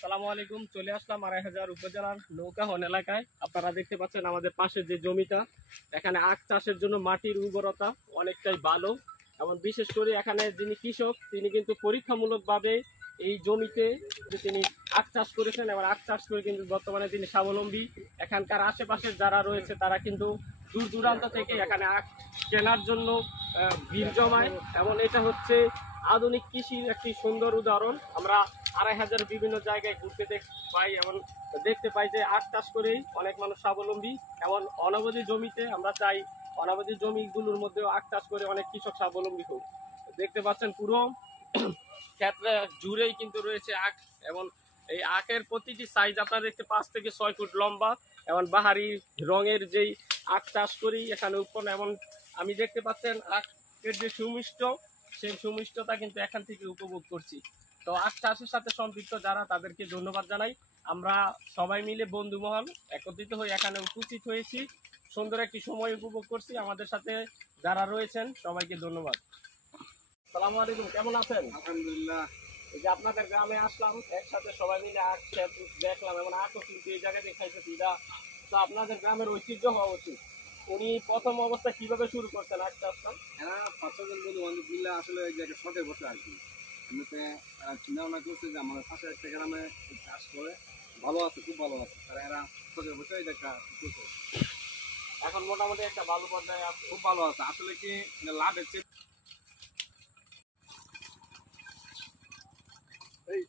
আসসালামু আলাইকুম। চলে আসলাম ২৫০০ উপজেলার নৌকাহন এলাকায়। আপনারা দেখতে পাচ্ছেন আমাদের পাশে যে জমিটা, এখানে আখ চাষের জন্য মাটির উর্বরতা অনেকটাই ভালো এবং বিশেষ করে এখানে যিনি কৃষক তিনি কিন্তু পরীক্ষামূলকভাবে এই জমিতে যে তিনি আখ চাষ করেছেন এবং আখ চাষ করে কিন্তু বর্তমানে তিনি স্বাবলম্বী। এখানকার আশেপাশের যারা রয়েছে তারা কিন্তু দূর দূরান্ত থেকে এখানে আখ কেনার জন্য ভিড় জমায় এবং এটা হচ্ছে আধুনিক কৃষির একটি সুন্দর উদাহরণ। আমরা ২৫০০ বিভিন্ন জায়গায় ঘুরতে পাই এবং দেখতে পাই যে আখ চাষ করেই অনেক মানুষ স্বাবলম্বী এবং অনাবাদি জমিতে আমরা চাই অনাবাদি জমিগুলোর মধ্যেও আখ চাষ করে অনেক কৃষক স্বাবলম্বী হোক। দেখতে পাচ্ছেন পুরো ক্ষেত্রে জুড়েই কিন্তু রয়েছে আখ এবং এই আখের প্রতিটি সাইজ আপনারা দেখতে ৫ থেকে ৬ ফুট লম্বা এবং বাহারি রঙের যেই আখ চাষ করি এখানে উৎপন্ন এবং আমি দেখতে পাচ্ছেন আখের যে সুমিষ্ট সেই সুমিষ্টতা কিন্তু এখান থেকে উপভোগ করছি। তো আখ চাষের সাথে সম্পৃক্ত যারা তাদেরকে ধন্যবাদ জানাই। আমরা সবাই মিলে বন্ধুমহল একত্রিত হয়ে এখানে উপস্থিত হয়েছি, সুন্দর একটি সময় উপভোগ করছি। আমাদের সাথে যারা রয়েছেন সবাইকে ধন্যবাদ। আসসালামু আলাইকুম, কেমন আছেন? আলহামদুলিল্লাহ। এই যে আপনাদের গ্রামে আসলাম, একসাথে সবাই মিলে আখ ক্ষেত দেখলাম এবং আখও কিন্তু এই জায়গাতে খাইতেছি। তো আপনাদের গ্রামের ঐতিহ্য হওয়া উচিত। উনি প্রথম অবস্থা কিভাবে শুরু করছেন আখ চাষটা? এরা ৫-৬ জন বন্ধু বান্ধব মিলে আসলে এক জায়গায় শখে বসে আর কি। এমনিতে চিন্তা ভাবনা করছে যে আমাদের পাশে একটা গ্রামে চাষ করে ভালো আছে, খুব ভালো আছে। তারা এরা শখে বসে এই একটা করছে। এখন মোটামুটি একটা ভালো পর্যায়ে আছে। খুব ভালো আছে। আসলে কি লাভ হচ্ছে এই